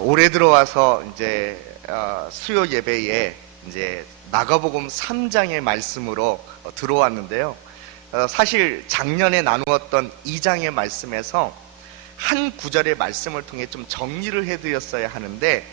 올해 들어와서 이제 수요 예배에 이제 마가복음 3장의 말씀으로 들어왔는데요. 사실 작년에 나누었던 2장의 말씀에서 한 구절의 말씀을 통해 좀 정리를 해드렸어야 하는데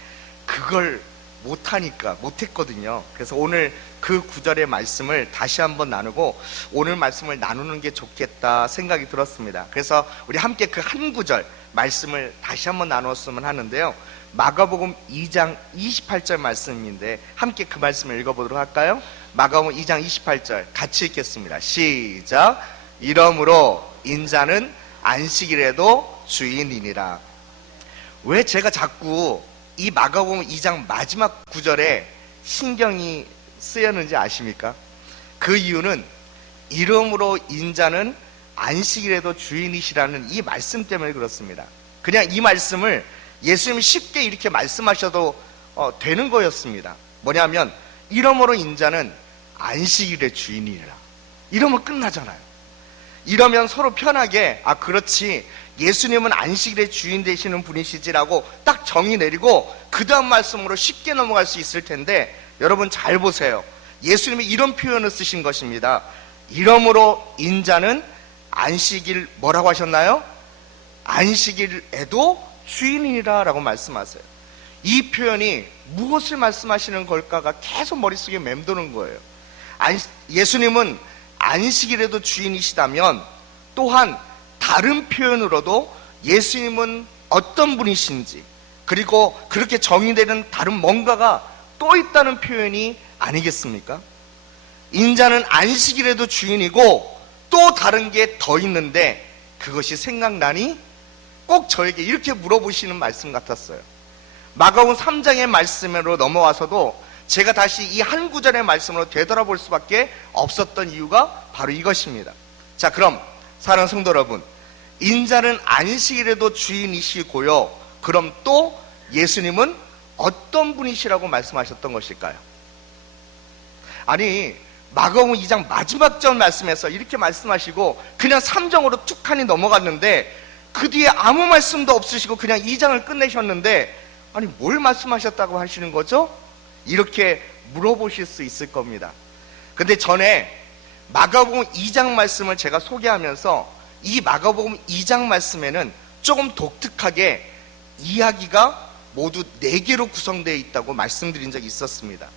그걸 못했거든요. 그래서 오늘 그 구절의 말씀을 다시 한번 나누고 오늘 말씀을 나누는 게 좋겠다 생각이 들었습니다. 그래서 우리 함께 그 한 구절 말씀을 다시 한번 나눴으면 하는데요. 마가복음 2장 28절 말씀인데 함께 그 말씀을 읽어보도록 할까요? 마가복음 2장 28절 같이 읽겠습니다. 시작. 이러므로 인자는 안식일에도 주인이니라. 왜 제가 자꾸 이 마가복음 2장 마지막 구절에 신경이 쓰였는지 아십니까? 그 이유는 이러므로 인자는 안식일에도 주인이시라는 이 말씀 때문에 그렇습니다. 그냥 이 말씀을 예수님이 쉽게 이렇게 말씀하셔도 되는 거였습니다. 뭐냐면 이러므로 인자는 안식일의 주인이라. 이러면 끝나잖아요. 이러면 서로 편하게 그렇지, 예수님은 안식일의 주인 되시는 분이시지라고 딱 정의 내리고 그 다음 말씀으로 쉽게 넘어갈 수 있을 텐데, 여러분 잘 보세요. 예수님이 이런 표현을 쓰신 것입니다. 이러므로 인자는 안식일 뭐라고 하셨나요? 안식일에도 주인이라 라고 말씀하세요. 이 표현이 무엇을 말씀하시는 걸까가 계속 머릿속에 맴도는 거예요. 예수님은 안식일에도 주인이시다면 또한 다른 표현으로도 예수님은 어떤 분이신지, 그리고 그렇게 정의되는 다른 뭔가가 또 있다는 표현이 아니겠습니까? 인자는 안식일에도 주인이고 또 다른 게 더 있는데 그것이 생각나니? 꼭 저에게 이렇게 물어보시는 말씀 같았어요. 마가복음 3장의 말씀으로 넘어와서도 제가 다시 이 한 구절의 말씀으로 되돌아볼 수밖에 없었던 이유가 바로 이것입니다. 자, 그럼 사랑하는 성도 여러분, 인자는 안식일에도 주인이시고요, 그럼 또 예수님은 어떤 분이시라고 말씀하셨던 것일까요? 아니, 마가복음 2장 마지막 절 말씀에서 이렇게 말씀하시고 그냥 3장으로 툭하니 넘어갔는데 그 뒤에 아무 말씀도 없으시고 그냥 2장을 끝내셨는데, 아니 뭘 말씀하셨다고 하시는 거죠? 이렇게 물어보실 수 있을 겁니다. 근데 전에 마가복음 2장 말씀을 제가 소개하면서 이 마가복음 2장 말씀에는 조금 독특하게 이야기가 모두 4개로 구성되어 있다고 말씀드린 적이 있었습니다.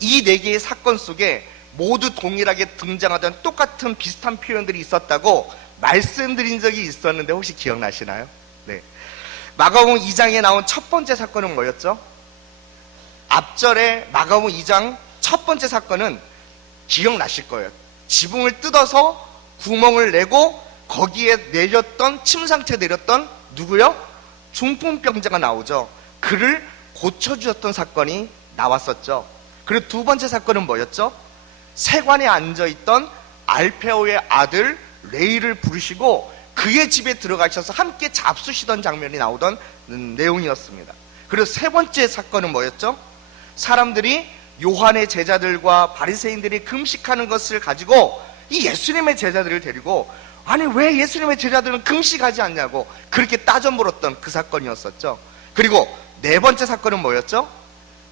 이 4개의 사건 속에 모두 동일하게 등장하던 똑같은 비슷한 표현들이 있었다고 말씀드린 적이 있었는데 혹시 기억나시나요? 네. 마가복음 2장에 나온 첫 번째 사건은 뭐였죠? 앞절에 마가복음 2장 첫 번째 사건은 기억나실 거예요. 지붕을 뜯어서 구멍을 내고 거기에 내렸던, 침 상태에 내렸던 누구요? 중풍병자가 나오죠. 그를 고쳐주셨던 사건이 나왔었죠. 그리고 두 번째 사건은 뭐였죠? 세관에 앉아있던 알페오의 아들 레이를 부르시고 그의 집에 들어가셔서 함께 잡수시던 장면이 나오던 내용이었습니다. 그리고 세 번째 사건은 뭐였죠? 사람들이 요한의 제자들과 바리새인들이 금식하는 것을 가지고 이 예수님의 제자들을 데리고, 아니 왜 예수님의 제자들은 금식하지 않냐고 그렇게 따져 물었던 그 사건이었었죠. 그리고 네 번째 사건은 뭐였죠?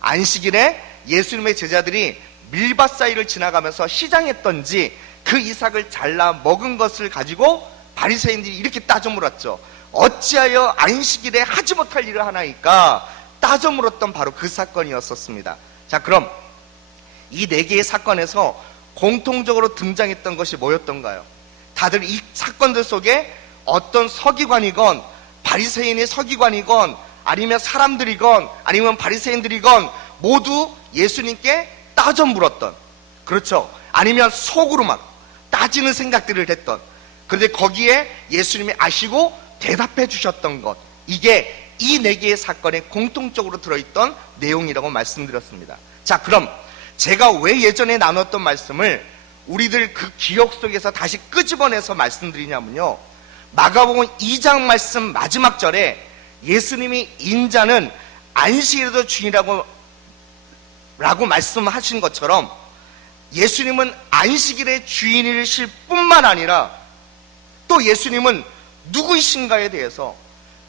안식일에 예수님의 제자들이 밀밭 사이를 지나가면서 시장했던지 그 이삭을 잘라 먹은 것을 가지고 바리새인들이 이렇게 따져 물었죠. 어찌하여 안식일에 하지 못할 일을 하나이까 따져 물었던 바로 그 사건이었었습니다. 자, 그럼 이 4개의 사건에서 공통적으로 등장했던 것이 뭐였던가요? 다들 이 사건들 속에 어떤 서기관이건 바리새인의 서기관이건 아니면 사람들이건 아니면 바리새인들이건 모두 예수님께 따져 물었던, 그렇죠, 아니면 속으로 막 따지는 생각들을 했던, 그런데 거기에 예수님이 아시고 대답해 주셨던 것, 이게 이 4개의 사건에 공통적으로 들어있던 내용이라고 말씀드렸습니다. 자, 그럼 제가 왜 예전에 나눴던 말씀을 우리들 그 기억 속에서 다시 끄집어내서 말씀드리냐면요, 마가복음 2장 말씀 마지막 절에 예수님이 인자는 안식일에도 주인이라고 말씀하신 것처럼 예수님은 안식일의 주인이실 뿐만 아니라 또 예수님은 누구이신가에 대해서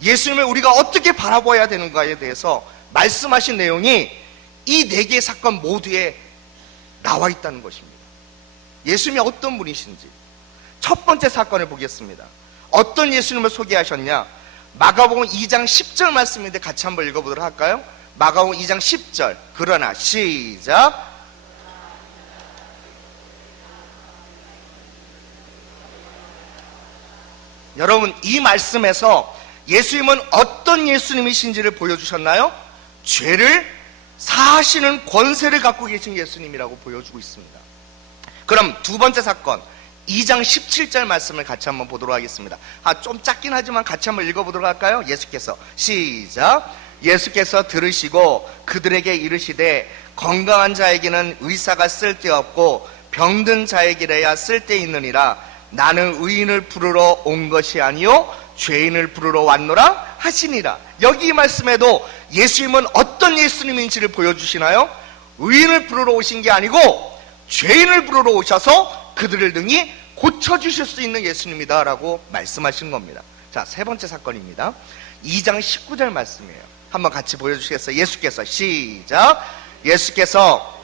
예수님을 우리가 어떻게 바라봐야 되는가에 대해서 말씀하신 내용이 이 4개의 사건 모두에 나와 있다는 것입니다. 예수님이 어떤 분이신지 첫 번째 사건을 보겠습니다. 어떤 예수님을 소개하셨냐? 마가복음 2장 10절 말씀인데 같이 한번 읽어보도록 할까요? 마가복음 2장 10절. 그러나 시작. 여러분, 이 말씀에서 예수님은 어떤 예수님이신지를 보여주셨나요? 죄를 사하시는 권세를 갖고 계신 예수님이라고 보여주고 있습니다. 그럼 두 번째 사건 2장 17절 말씀을 같이 한번 보도록 하겠습니다. 좀 짧긴 하지만 같이 한번 읽어보도록 할까요? 예수께서 시작. 예수께서 들으시고 그들에게 이르시되 건강한 자에게는 의사가 쓸데없고 병든 자에게라야 쓸데있느니라. 나는 의인을 부르러 온 것이 아니요 죄인을 부르러 왔노라 하시니라. 여기 이 말씀에도 예수님은 어떤 예수님인지를 보여주시나요? 의인을 부르러 오신 게 아니고 죄인을 부르러 오셔서 그들을 능히 고쳐주실 수 있는 예수님이다 라고 말씀하신 겁니다. 자, 세 번째 사건입니다. 2장 19절 말씀이에요. 한번 같이 보여주시겠어요? 예수께서 시작. 예수께서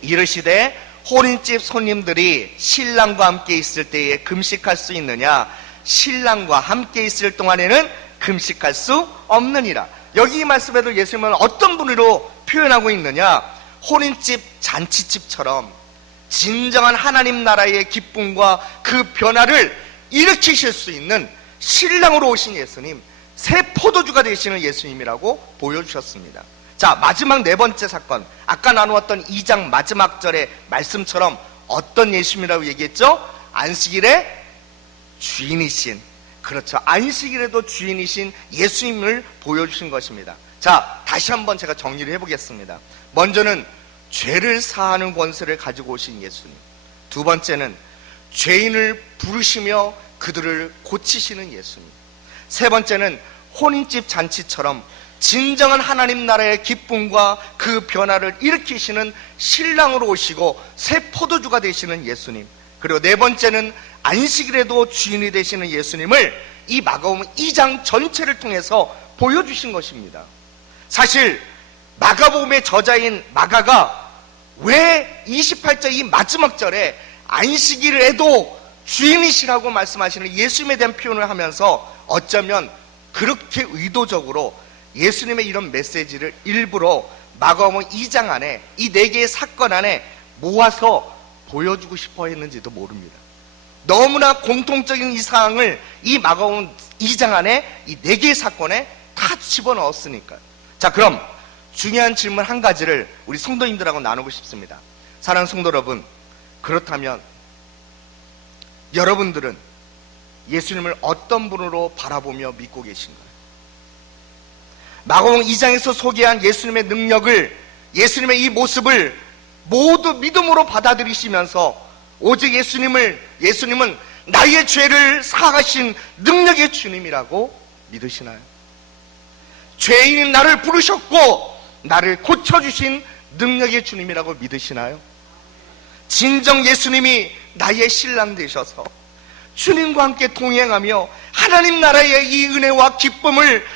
이르시되 혼인집 손님들이 신랑과 함께 있을 때에 금식할 수 있느냐? 신랑과 함께 있을 동안에는 금식할 수 없느니라. 여기 이 말씀에도 예수님은 어떤 분으로 표현하고 있느냐? 혼인집 잔치집처럼 진정한 하나님 나라의 기쁨과 그 변화를 일으키실 수 있는 신랑으로 오신 예수님, 새 포도주가 되시는 예수님이라고 보여주셨습니다. 자, 마지막 네 번째 사건, 아까 나누었던 2장 마지막 절의 말씀처럼 어떤 예수님이라고 얘기했죠? 안식일의 주인이신, 그렇죠, 안식일에도 주인이신 예수님을 보여주신 것입니다. 자, 다시 한번 제가 정리를 해보겠습니다. 먼저는 죄를 사하는 권세를 가지고 오신 예수님, 두 번째는 죄인을 부르시며 그들을 고치시는 예수님, 세 번째는 혼인집 잔치처럼 진정한 하나님 나라의 기쁨과 그 변화를 일으키시는 신랑으로 오시고 새 포도주가 되시는 예수님, 그리고 네 번째는 안식일에도 주인이 되시는 예수님을 이 마가복음 2장 전체를 통해서 보여주신 것입니다. 사실 마가복음의 저자인 마가가 왜 28절 이 마지막 절에 안식일에도 주인이시라고 말씀하시는 예수님에 대한 표현을 하면서 어쩌면 그렇게 의도적으로 예수님의 이런 메시지를 일부러 마가복음 2장 안에 이 4개의 사건 안에 모아서 보여주고 싶어 했는지도 모릅니다. 너무나 공통적인 이 사항을 이 마가복음 2장 안에 이 4개의 사건에 다 집어넣었으니까요. 자, 그럼 중요한 질문 한 가지를 우리 성도님들하고 나누고 싶습니다. 사랑하는 성도 여러분, 그렇다면 여러분들은 예수님을 어떤 분으로 바라보며 믿고 계신가요? 마가복음 2장에서 소개한 예수님의 능력을, 예수님의 이 모습을 모두 믿음으로 받아들이시면서 오직 예수님은 나의 죄를 사하신 능력의 주님이라고 믿으시나요? 죄인인 나를 부르셨고 나를 고쳐주신 능력의 주님이라고 믿으시나요? 진정 예수님이 나의 신랑 되셔서 주님과 함께 동행하며 하나님 나라의 이 은혜와 기쁨을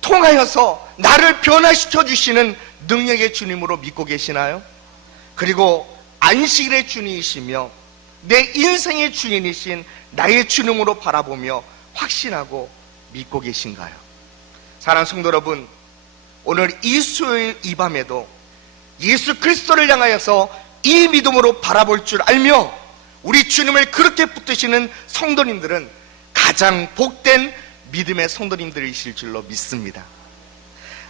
통하여서 나를 변화시켜 주시는 능력의 주님으로 믿고 계시나요? 그리고 안식일의 주님이시며 내 인생의 주인이신 나의 주님으로 바라보며 확신하고 믿고 계신가요? 사랑하는 성도 여러분, 오늘 이 수요일 이 밤에도 예수 그리스도를 향하여서 이 믿음으로 바라볼 줄 알며 우리 주님을 그렇게 붙드시는 성도님들은 가장 복된 믿음의 성도님들이실 줄로 믿습니다.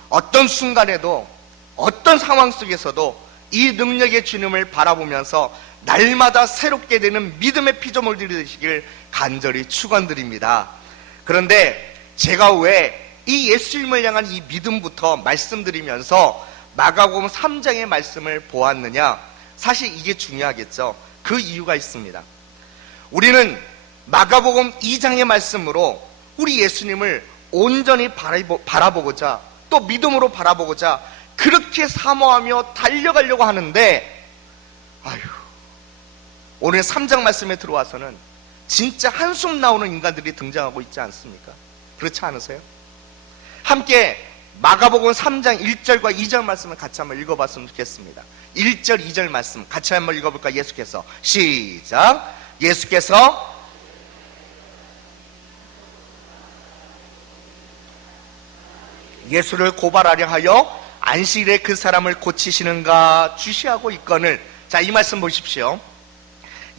어떤 순간에도 어떤 상황 속에서도 이 능력의 주님을 바라보면서 날마다 새롭게 되는 믿음의 피조물들이 되시길 간절히 축원드립니다. 그런데 제가 왜 이 예수님을 향한 이 믿음부터 말씀드리면서 마가복음 3장의 말씀을 보았느냐? 사실 이게 중요하겠죠. 그 이유가 있습니다. 우리는 마가복음 2장의 말씀으로 우리 예수님을 온전히 바라보고자 또 믿음으로 바라보고자 그렇게 사모하며 달려가려고 하는데, 오늘 3장 말씀에 들어와서는 진짜 한숨 나오는 인간들이 등장하고 있지 않습니까? 그렇지 않으세요? 함께 마가복음 3장 1절과 2절 말씀을 같이 한번 읽어봤으면 좋겠습니다. 1절, 2절 말씀 같이 한번 읽어볼까요? 예수께서 시작. 예수께서 예수를 고발하려 하여 안식일에 그 사람을 고치시는가 주시하고 있거늘. 자, 이 말씀 보십시오.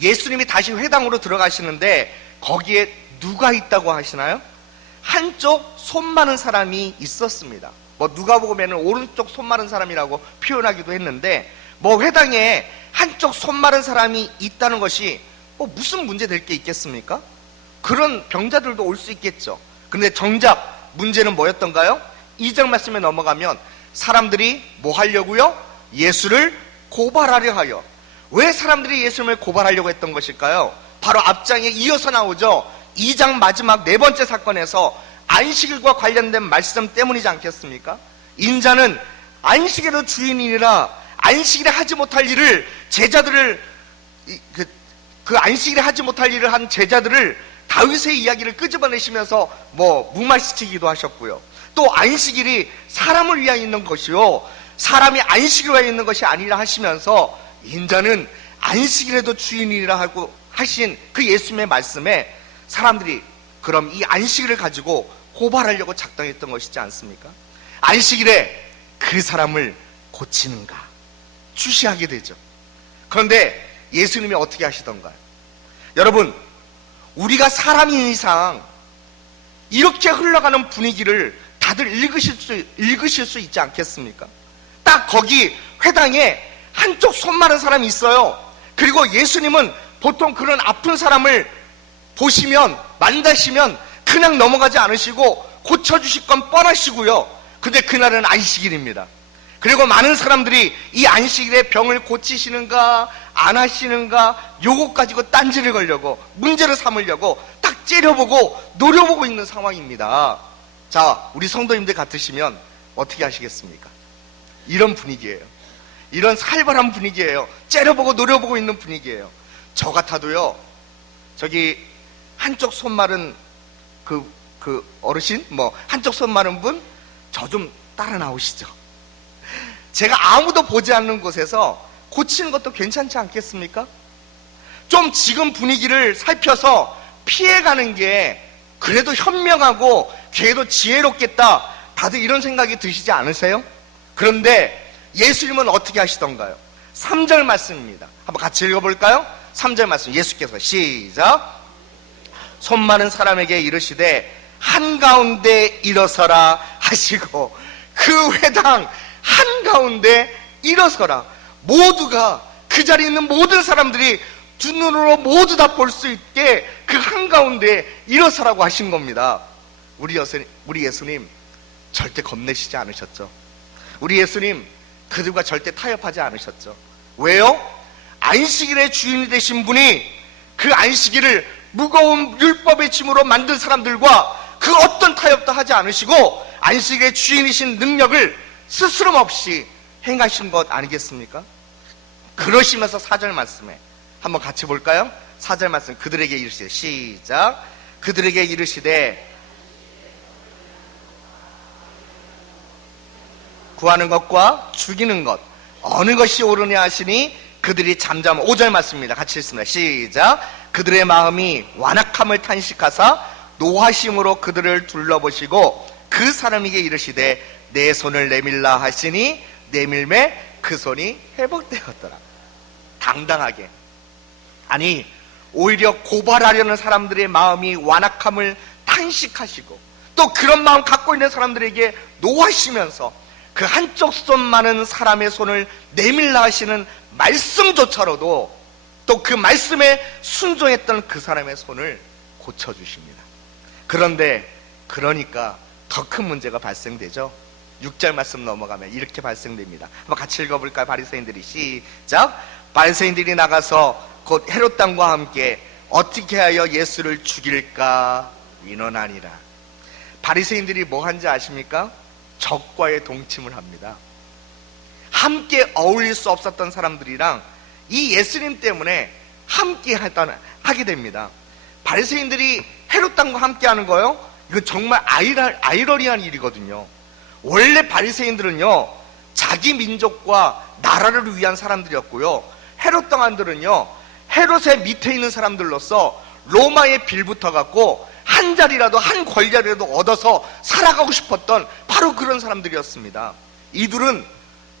예수님이 다시 회당으로 들어가시는데 거기에 누가 있다고 하시나요? 한쪽 손 마른 사람이 있었습니다. 누가복음에는 오른쪽 손 마른 사람이라고 표현하기도 했는데 회당에 한쪽 손 마른 사람이 있다는 것이 무슨 문제 될 게 있겠습니까? 그런 병자들도 올 수 있겠죠. 그런데 정작 문제는 뭐였던가요? 2절 말씀에 넘어가면 사람들이 뭐 하려고요? 예수를 고발하려 하여. 왜 사람들이 예수님을 고발하려고 했던 것일까요? 바로 앞장에 이어서 나오죠. 2장 마지막 네 번째 사건에서 안식일과 관련된 말씀 때문이지 않겠습니까? 인자는 안식일의 주인이라 안식일에 하지 못할 일을 제자들을 그 안식일에 하지 못할 일을 한 제자들을 다윗의 이야기를 끄집어내시면서 무마시키기도 하셨고요. 또 안식일이 사람을 위하여 있는 것이요 사람이 안식을 위하여 있는 것이 아니라 하시면서 인자는 안식일에도 주인이라 하고 하신 그 예수님의 말씀에 사람들이 그럼 이 안식일을 가지고 고발하려고 작당했던 것이지 않습니까? 안식일에 그 사람을 고치는가 주시하게 되죠. 그런데 예수님이 어떻게 하시던가요? 여러분, 우리가 사람인 이상 이렇게 흘러가는 분위기를 다들 읽으실 수 있지 않겠습니까? 딱 거기 회당에 한쪽 손 마른 사람이 있어요. 그리고 예수님은 보통 그런 아픈 사람을 보시면 만나시면 그냥 넘어가지 않으시고 고쳐주실 건 뻔하시고요. 근데 그날은 안식일입니다. 그리고 많은 사람들이 이 안식일에 병을 고치시는가 안 하시는가 요거 가지고 딴지를 걸려고 문제를 삼으려고 딱 째려보고 노려보고 있는 상황입니다. 자, 우리 성도님들 같으시면 어떻게 하시겠습니까? 이런 분위기예요. 이런 살벌한 분위기예요. 째려보고 노려보고 있는 분위기예요. 저 같아도요, 저기 한쪽 손 마른 그 어르신 한쪽 손 마른 분 저 좀 따라 나오시죠. 제가 아무도 보지 않는 곳에서 고치는 것도 괜찮지 않겠습니까? 좀 지금 분위기를 살펴서 피해가는 게 그래도 현명하고 그래도 지혜롭겠다, 다들 이런 생각이 드시지 않으세요? 그런데 예수님은 어떻게 하시던가요? 3절 말씀입니다. 한번 같이 읽어볼까요? 3절 말씀 예수께서 시작. 손 마른 사람에게 이르시되 한가운데 일어서라 하시고 그 회당 한가운데 일어서라. 모두가 그 자리에 있는 모든 사람들이 두 눈으로 모두 다 볼 수 있게 그 한가운데 일어서라고 하신 겁니다. 우리 예수님 절대 겁내시지 않으셨죠. 우리 예수님 그들과 절대 타협하지 않으셨죠. 왜요? 안식일의 주인이 되신 분이 그 안식일을 무거운 율법의 짐으로 만든 사람들과 그 어떤 타협도 하지 않으시고 안식일의 주인이신 능력을 스스럼 없이 행하신 것 아니겠습니까? 그러시면서 4절 말씀에 한번 같이 볼까요? 4절 말씀 그들에게 이르시되 시작. 그들에게 이르시되 구하는 것과 죽이는 것 어느 것이 옳으냐 하시니 그들이 잠잠 5절 말씀입니다. 같이 읽습니다. 시작. 그들의 마음이 완악함을 탄식하사 노하심으로 그들을 둘러보시고 그 사람에게 이르시되 내 손을 내밀라 하시니 내밀매 그 손이 회복되었더라. 당당하게. 아니 오히려 고발하려는 사람들의 마음이 완악함을 탄식하시고 또 그런 마음 갖고 있는 사람들에게 노하시면서 그 한쪽 손 많은 사람의 손을 내밀라 하시는 말씀조차로도 또 그 말씀에 순종했던 그 사람의 손을 고쳐주십니다. 그런데 그러니까 더 큰 문제가 발생되죠. 6절 말씀 넘어가면 이렇게 발생됩니다. 한번 같이 읽어볼까요? 바리새인들이 시작. 바리새인들이 나가서 곧 헤롯 당과 함께 어떻게 하여 예수를 죽일까 위논하니라. 바리새인들이 뭐 한지 아십니까? 적과의 동침을 합니다. 함께 어울릴 수 없었던 사람들이랑 이 예수님 때문에 함께 하게 됩니다. 바리새인들이 헤롯 당과 함께 하는 거요? 이건 정말 아이러니한 일이거든요. 원래 바리새인들은요, 자기 민족과 나라를 위한 사람들이었고요, 헤롯 당한들은요, 헤롯의 밑에 있는 사람들로서 로마에 빌붙어 갖고 한 자리라도, 한 권리라도 얻어서 살아가고 싶었던 바로 그런 사람들이었습니다. 이들은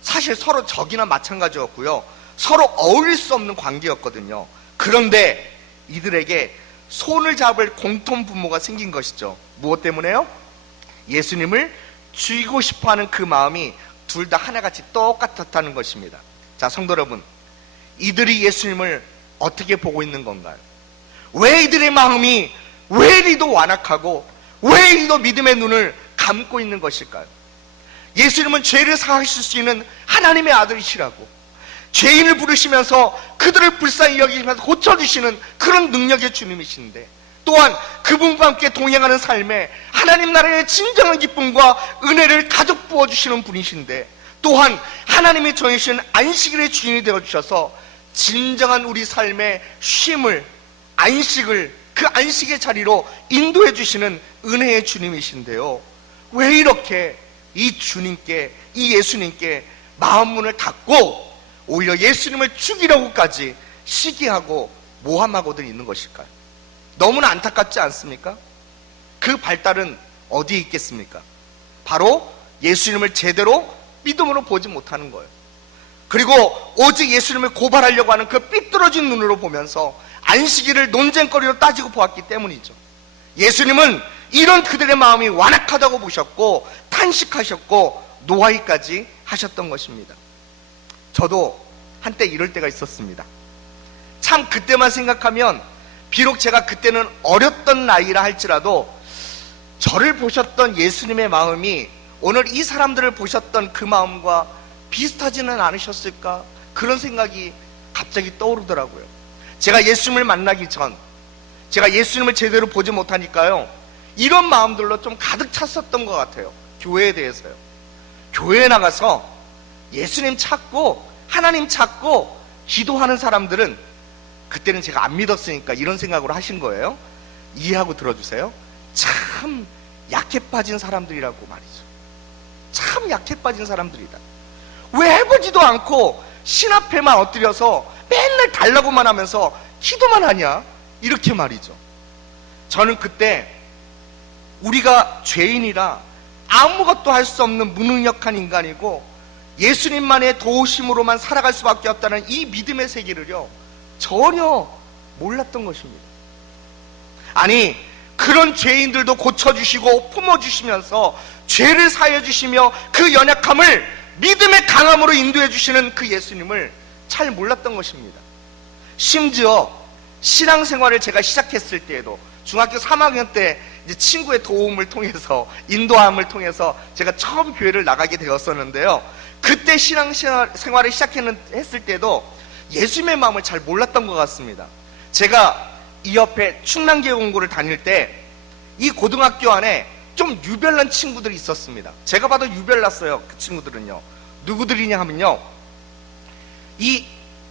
사실 서로 적이나 마찬가지였고요, 서로 어울릴 수 없는 관계였거든요. 그런데 이들에게 손을 잡을 공통 분모가 생긴 것이죠. 무엇 때문에요? 예수님을 죽이고 싶어하는 그 마음이 둘 다 하나같이 똑같았다는 것입니다. 자, 성도 여러분, 이들이 예수님을 어떻게 보고 있는 건가요? 왜 이들의 마음이 왜 이리도 완악하고 왜 이리도 믿음의 눈을 감고 있는 것일까요? 예수님은 죄를 사하실 수 있는 하나님의 아들이시라고, 죄인을 부르시면서 그들을 불쌍히 여기시면서 고쳐주시는 그런 능력의 주님이신데, 또한 그분과 함께 동행하는 삶에 하나님 나라의 진정한 기쁨과 은혜를 가득 부어주시는 분이신데, 또한 하나님이 정해주신 안식일의 주인이 되어주셔서 진정한 우리 삶의 쉼을, 안식을, 그 안식의 자리로 인도해 주시는 은혜의 주님이신데요, 왜 이렇게 이 주님께, 이 예수님께 마음문을 닫고 오히려 예수님을 죽이려고까지 시기하고 모함하고들 있는 것일까요? 너무나 안타깝지 않습니까? 그 발달은 어디에 있겠습니까? 바로 예수님을 제대로 믿음으로 보지 못하는 거예요. 그리고 오직 예수님을 고발하려고 하는 그 삐뚤어진 눈으로 보면서 안식일을 논쟁거리로 따지고 보았기 때문이죠. 예수님은 이런 그들의 마음이 완악하다고 보셨고 탄식하셨고 노하기까지 하셨던 것입니다. 저도 한때 이럴 때가 있었습니다. 참 그때만 생각하면 비록 제가 그때는 어렸던 나이라 할지라도 저를 보셨던 예수님의 마음이 오늘 이 사람들을 보셨던 그 마음과 비슷하지는 않으셨을까, 그런 생각이 갑자기 떠오르더라고요. 제가 예수님을 만나기 전, 제가 예수님을 제대로 보지 못하니까요, 이런 마음들로 좀 가득 찼었던 것 같아요. 교회에 대해서요. 교회에 나가서 예수님 찾고 하나님 찾고 기도하는 사람들은, 그때는 제가 안 믿었으니까 이런 생각으로 하신 거예요. 이해하고 들어주세요. 참 약해 빠진 사람들이라고 말이죠. 참 약해 빠진 사람들이다. 왜 해보지도 않고 신 앞에만 엎드려서 맨날 달라고만 하면서 기도만 하냐, 이렇게 말이죠. 저는 그때 우리가 죄인이라 아무것도 할 수 없는 무능력한 인간이고 예수님만의 도우심으로만 살아갈 수밖에 없다는 이 믿음의 세계를요, 전혀 몰랐던 것입니다. 아니, 그런 죄인들도 고쳐주시고 품어주시면서 죄를 사해주시며 그 연약함을 믿음의 강함으로 인도해 주시는 그 예수님을 잘 몰랐던 것입니다. 심지어 신앙생활을 제가 시작했을 때에도 중학교 3학년 때 이제 친구의 도움을 통해서, 인도함을 통해서 제가 처음 교회를 나가게 되었었는데요, 그때 신앙생활을 시작했을 때도 예수님의 마음을 잘 몰랐던 것 같습니다. 제가 이 옆에 충남교회 공고를 다닐 때 이 고등학교 안에 좀 유별난 친구들이 있었습니다. 제가 봐도 유별났어요. 그 친구들은요, 누구들이냐 하면요, 이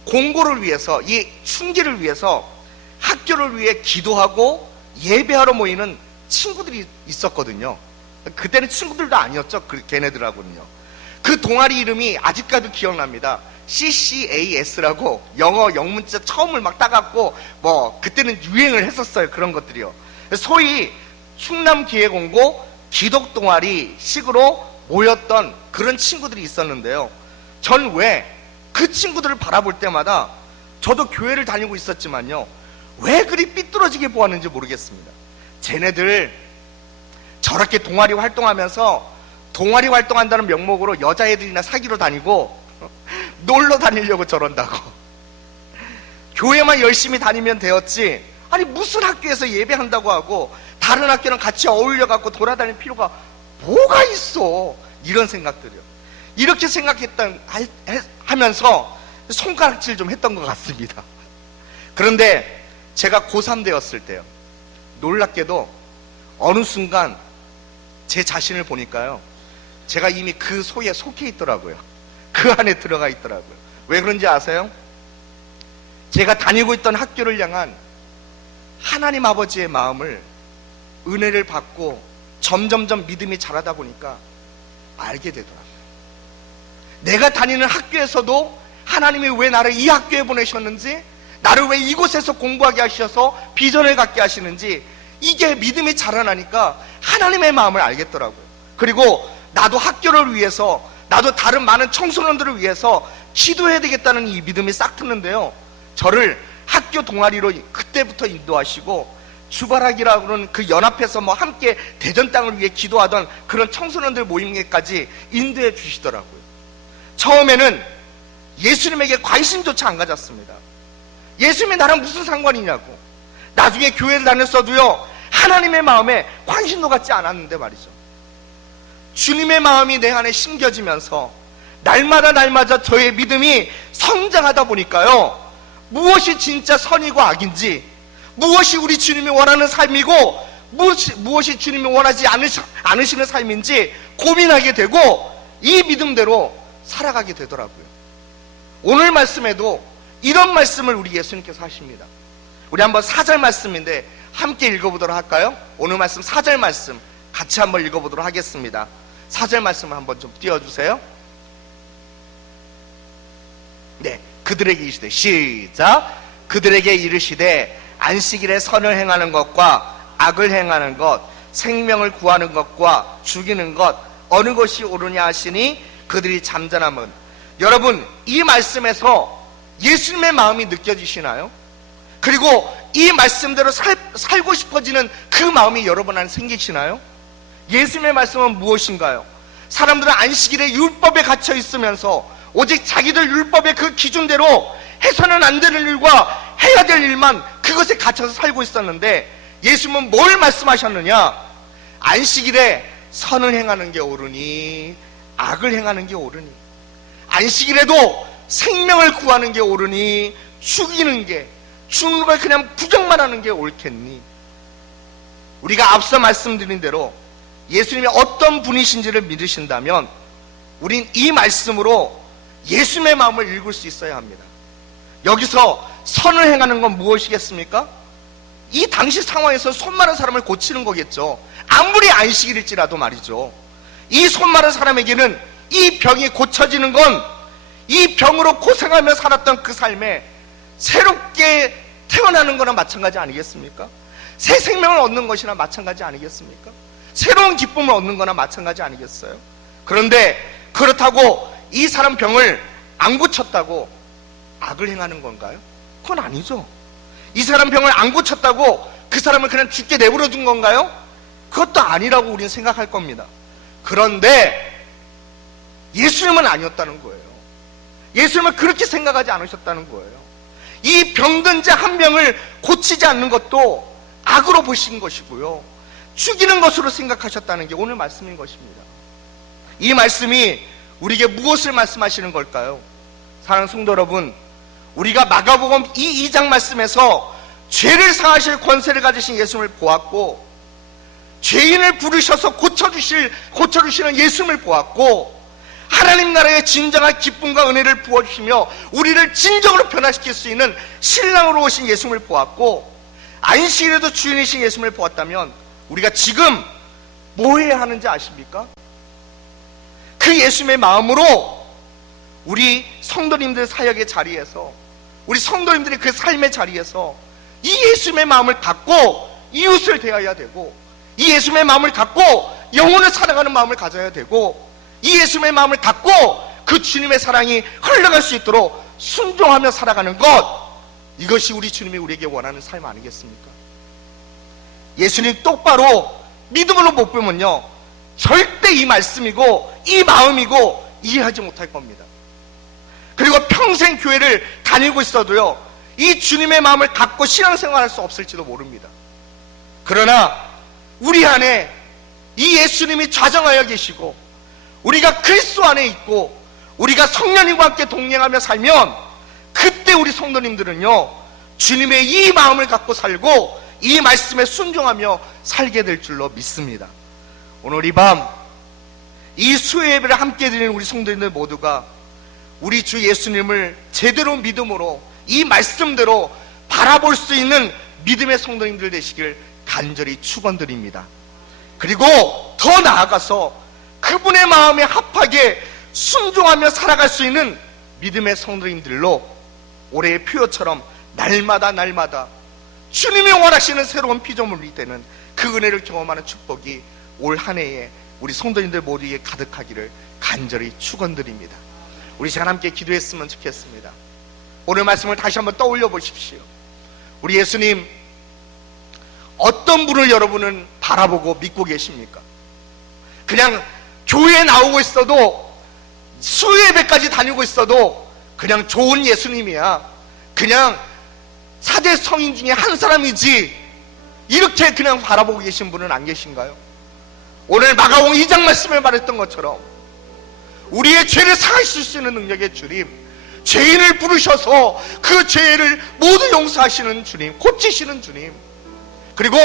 공고를 위해서, 이 충기를 위해서 학교를 위해 기도하고 예배하러 모이는 친구들이 있었거든요. 그때는 친구들도 아니었죠, 걔네들하고는요. 그 동아리 이름이 아직까지도 기억납니다. CCAS라고 영어 영문자 처음을 막 따갖고 그때는 유행을 했었어요. 그런 것들이요. 소위 충남기회공고 기독동아리 식으로 모였던 그런 친구들이 있었는데요, 전 왜 그 친구들을 바라볼 때마다, 저도 교회를 다니고 있었지만요, 왜 그리 삐뚤어지게 보았는지 모르겠습니다. 쟤네들 저렇게 동아리 활동하면서 동아리 활동한다는 명목으로 여자애들이나 사귀러 다니고 놀러 다니려고 저런다고, 교회만 열심히 다니면 되었지, 아니 무슨 학교에서 예배한다고 하고 다른 학교랑 같이 어울려갖고 돌아다닐 필요가 뭐가 있어, 이런 생각들이요. 이렇게 하면서 손가락질 좀 했던 것 같습니다. 그런데 제가 고3 되었을 때요, 놀랍게도 어느 순간 제 자신을 보니까요, 제가 이미 그 소에 속해 있더라고요. 그 안에 들어가 있더라고요. 왜 그런지 아세요? 제가 다니고 있던 학교를 향한 하나님 아버지의 마음을, 은혜를 받고 점점점 믿음이 자라다 보니까 알게 되더라고요. 내가 다니는 학교에서도 하나님이 왜 나를 이 학교에 보내셨는지, 나를 왜 이곳에서 공부하게 하셔서 비전을 갖게 하시는지, 이게 믿음이 자라나니까 하나님의 마음을 알겠더라고요. 그리고 나도 학교를 위해서, 나도 다른 많은 청소년들을 위해서 기도해야 되겠다는 이 믿음이 싹 트는데요, 저를 학교 동아리로 그때부터 인도하시고, 주바락이라고 하는 그 연합해서 뭐 함께 대전 땅을 위해 기도하던 그런 청소년들 모임에까지 인도해 주시더라고요. 처음에는 예수님에게 관심조차 안 가졌습니다. 예수님이 나랑 무슨 상관이냐고. 나중에 교회를 다녔어도요, 하나님의 마음에 관심도 갖지 않았는데 말이죠. 주님의 마음이 내 안에 심겨지면서 날마다 저의 믿음이 성장하다 보니까요, 무엇이 진짜 선이고 악인지, 무엇이 우리 주님이 원하는 삶이고 무엇이 주님이 원하지 않으시는 삶인지 고민하게 되고, 이 믿음대로 살아가게 되더라고요. 오늘 말씀에도 이런 말씀을 우리 예수님께서 하십니다. 우리 한번 4절 말씀인데 함께 읽어보도록 할까요? 오늘 말씀 4절 말씀 같이 한번 읽어보도록 하겠습니다. 4절 말씀을 한번 좀 띄워주세요. 네, 그들에게 이르시되, 시작. 그들에게 이르시되, 안식일에 선을 행하는 것과 악을 행하는 것, 생명을 구하는 것과 죽이는 것, 어느 것이 옳으냐 하시니 그들이 잠잠함은. 여러분, 이 말씀에서 예수님의 마음이 느껴지시나요? 그리고 이 말씀대로 살고 싶어지는 그 마음이 여러분 안에 생기시나요? 예수님의 말씀은 무엇인가요? 사람들은 안식일에 율법에 갇혀 있으면서 오직 자기들 율법의 그 기준대로 해서는 안 되는 일과 해야 될 일만, 그것에 갇혀서 살고 있었는데, 예수님은 뭘 말씀하셨느냐? 안식일에 선을 행하는 게 옳으니 악을 행하는 게 옳으니, 안식일에도 생명을 구하는 게 옳으니 죽이는 게, 죽는 걸 그냥 부정만 하는 게 옳겠니? 우리가 앞서 말씀드린 대로 예수님이 어떤 분이신지를 믿으신다면 우린 이 말씀으로 예수님의 마음을 읽을 수 있어야 합니다. 여기서 선을 행하는 건 무엇이겠습니까? 이 당시 상황에서 손 마른 사람을 고치는 거겠죠. 아무리 안식일일지라도 말이죠. 이 손 마른 사람에게는 이 병이 고쳐지는 건 이 병으로 고생하며 살았던 그 삶에 새롭게 태어나는 거나 마찬가지 아니겠습니까? 새 생명을 얻는 것이나 마찬가지 아니겠습니까? 새로운 기쁨을 얻는 거나 마찬가지 아니겠어요? 그런데 그렇다고 이 사람 병을 안 고쳤다고 악을 행하는 건가요? 그건 아니죠. 이 사람 병을 안 고쳤다고 그 사람을 그냥 죽게 내버려 둔 건가요? 그것도 아니라고 우리는 생각할 겁니다. 그런데 예수님은 아니었다는 거예요. 예수님은 그렇게 생각하지 않으셨다는 거예요. 이 병든 자 한 명을 고치지 않는 것도 악으로 보신 것이고요, 죽이는 것으로 생각하셨다는 게 오늘 말씀인 것입니다. 이 말씀이 우리에게 무엇을 말씀하시는 걸까요? 사랑하는 성도 여러분, 우리가 마가복음 이 2장 말씀에서 죄를 사하실 권세를 가지신 예수님을 보았고, 죄인을 부르셔서 고쳐주시는 예수님을 보았고, 하나님 나라의 진정한 기쁨과 은혜를 부어주시며 우리를 진정으로 변화시킬 수 있는 신랑으로 오신 예수님을 보았고, 안식일에도 주인이신 예수님을 보았다면 우리가 지금 뭐 해야 하는지 아십니까? 그 예수님의 마음으로 우리 성도님들 사역의 자리에서, 우리 성도님들의 그 삶의 자리에서 이 예수님의 마음을 갖고 이웃을 대해야 되고, 이 예수님의 마음을 갖고 영혼을 사랑하는 마음을 가져야 되고, 이 예수님의 마음을 갖고 그 주님의 사랑이 흘러갈 수 있도록 순종하며 살아가는 것, 이것이 우리 주님이 우리에게 원하는 삶 아니겠습니까? 예수님 똑바로 믿음으로 못 보면요, 절대 이 말씀이고 이 마음이고 이해하지 못할 겁니다. 그리고 평생 교회를 다니고 있어도요, 이 주님의 마음을 갖고 신앙생활할 수 없을지도 모릅니다. 그러나 우리 안에 이 예수님이 좌정하여 계시고, 우리가 그리스도 안에 있고, 우리가 성령님과 함께 동행하며 살면, 그때 우리 성도님들은요, 주님의 이 마음을 갖고 살고 이 말씀에 순종하며 살게 될 줄로 믿습니다. 오늘 이 밤 이 수요 예배를 함께 드리는 우리 성도님들 모두가 우리 주 예수님을 제대로 믿음으로 이 말씀대로 바라볼 수 있는 믿음의 성도님들 되시길 간절히 축원드립니다. 그리고 더 나아가서 그분의 마음에 합하게 순종하며 살아갈 수 있는 믿음의 성도님들로 올해의 표어처럼 날마다 주님이 원하시는 새로운 피조물이 되는 그 은혜를 경험하는 축복이 올 한 해에 우리 성도님들 모두에게 가득하기를 간절히 축원드립니다. 우리 시간 함께 기도했으면 좋겠습니다. 오늘 말씀을 다시 한번 떠올려 보십시오. 우리 예수님 어떤 분을 여러분은 바라보고 믿고 계십니까? 그냥 교회에 나오고 있어도 수예배까지 다니고 있어도 그냥 좋은 예수님이야, 그냥 4대 성인 중에 한 사람이지, 이렇게 그냥 바라보고 계신 분은 안 계신가요? 오늘 마가복음 2장 말씀에 말했던 것처럼 우리의 죄를 사하실 수 있는 능력의 주님, 죄인을 부르셔서 그 죄를 모두 용서하시는 주님, 고치시는 주님, 그리고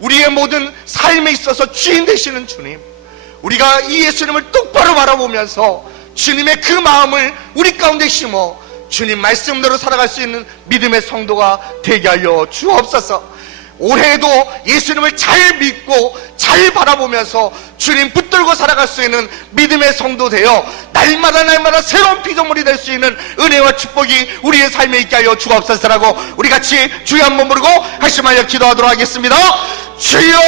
우리의 모든 삶에 있어서 주인 되시는 주님, 우리가 이 예수님을 똑바로 바라보면서 주님의 그 마음을 우리 가운데 심어 주님 말씀대로 살아갈 수 있는 믿음의 성도가 되게 하여 주옵소서. 올해에도 예수님을 잘 믿고 잘 바라보면서 주님 붙들고 살아갈 수 있는 믿음의 성도 되어 날마다 새로운 피조물이 될 수 있는 은혜와 축복이 우리의 삶에 있게 하여 주옵소서라고 우리 같이 주여 한번 부르고 har심하여 기도하도록 하겠습니다. 주여!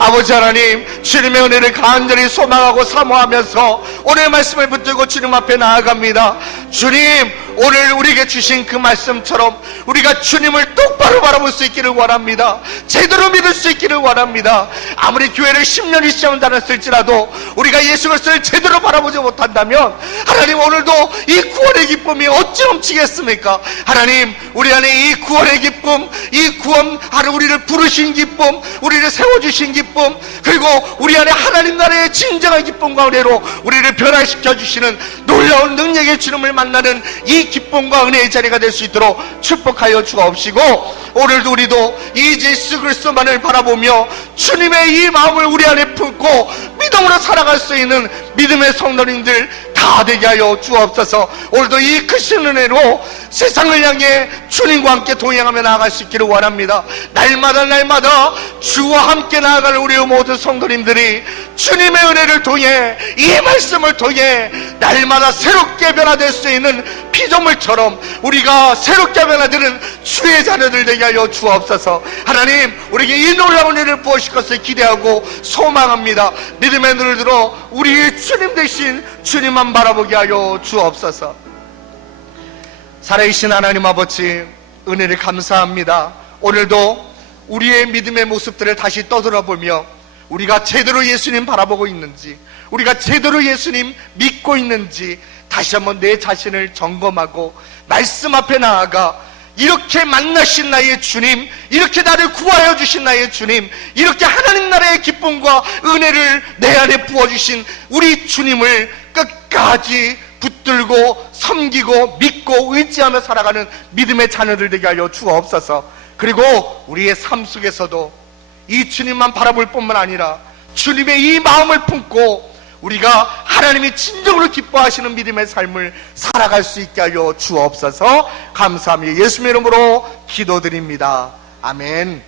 아버지 하나님, 주님의 은혜를 간절히 소망하고 사모하면서 오늘 말씀을 붙들고 주님 앞에 나아갑니다. 주님, 오늘 우리에게 주신 그 말씀처럼 우리가 주님을 똑바로 바라볼 수 있기를 원합니다. 제대로 믿을 수 있기를 원합니다. 아무리 교회를 10년이 시험 다녔을지라도 우리가 예수 그리스도를 제대로 바라보지 못한다면 하나님, 오늘도 이 구원의 기쁨이 어찌 넘치겠습니까? 하나님, 우리 안에 이 구원의 기쁨, 이 구원하러 우리를 부르신 기쁨, 우리를 세워주신 기쁨, 그리고 우리 안에 하나님 나라의 진정한 기쁨과 은혜로 우리를 변화시켜 주시는 놀라운 능력의 주님을 만나는 이 기쁨과 은혜의 자리가 될 수 있도록 축복하여 주옵시고, 오늘도 우리도 이 예수 그리스도만을 바라보며 주님의 이 마음을 우리 안에 품고 믿음으로 살아갈 수 있는 믿음의 성도님들 다 되게 하여 주옵소서. 오늘도 이 크신 은혜로 세상을 향해 주님과 함께 동행하며 나아갈 수 있기를 원합니다. 날마다 주와 함께 나아가는 우리 모든 성도님들이 주님의 은혜를 통해, 이 말씀을 통해 날마다 새롭게 변화될 수 있는 피조물처럼 우리가 새롭게 변화되는 주의 자녀들 되게 하여 주옵소서. 하나님, 우리에게 이 놀라운 은혜를 부으실 것을 기대하고 소망합니다. 믿음의 눈을 들어 우리의 주님 되신 주님만 바라보게 하여 주옵소서. 살아계신 하나님 아버지, 은혜를 감사합니다. 오늘도 우리의 믿음의 모습들을 다시 떠돌아보며 우리가 제대로 예수님 바라보고 있는지, 우리가 제대로 예수님 믿고 있는지 다시 한번 내 자신을 점검하고 말씀 앞에 나아가 이렇게 만나신 나의 주님, 이렇게 나를 구하여 주신 나의 주님, 이렇게 하나님 나라의 기쁨과 은혜를 내 안에 부어주신 우리 주님을 끝까지 붙들고 섬기고 믿고 의지하며 살아가는 믿음의 자녀들 되게 하여 주옵소서. 그리고 우리의 삶 속에서도 이 주님만 바라볼 뿐만 아니라 주님의 이 마음을 품고 우리가 하나님이 진정으로 기뻐하시는 믿음의 삶을 살아갈 수 있게 하여 주옵소서. 감사합니다. 예수님의 이름으로 기도드립니다. 아멘.